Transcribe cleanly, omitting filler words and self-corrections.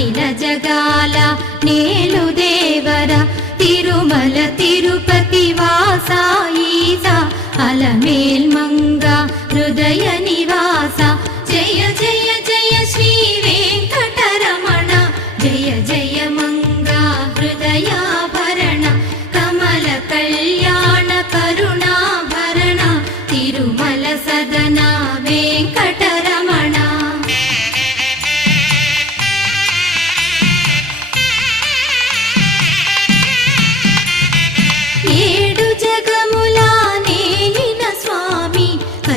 అఖిల జగాల నేలు దేవర తిరుమల తిరుపతి వాసా ఈసా అలమేల్ మంగ హృదయ నివాస జయ జయ జయ శ్రీ వెంకటరమణ జయ జయ మంగ హృదయాభరణ కమల కళ్యాణ కరుణాభరణ తిరుమల సదన వెంకట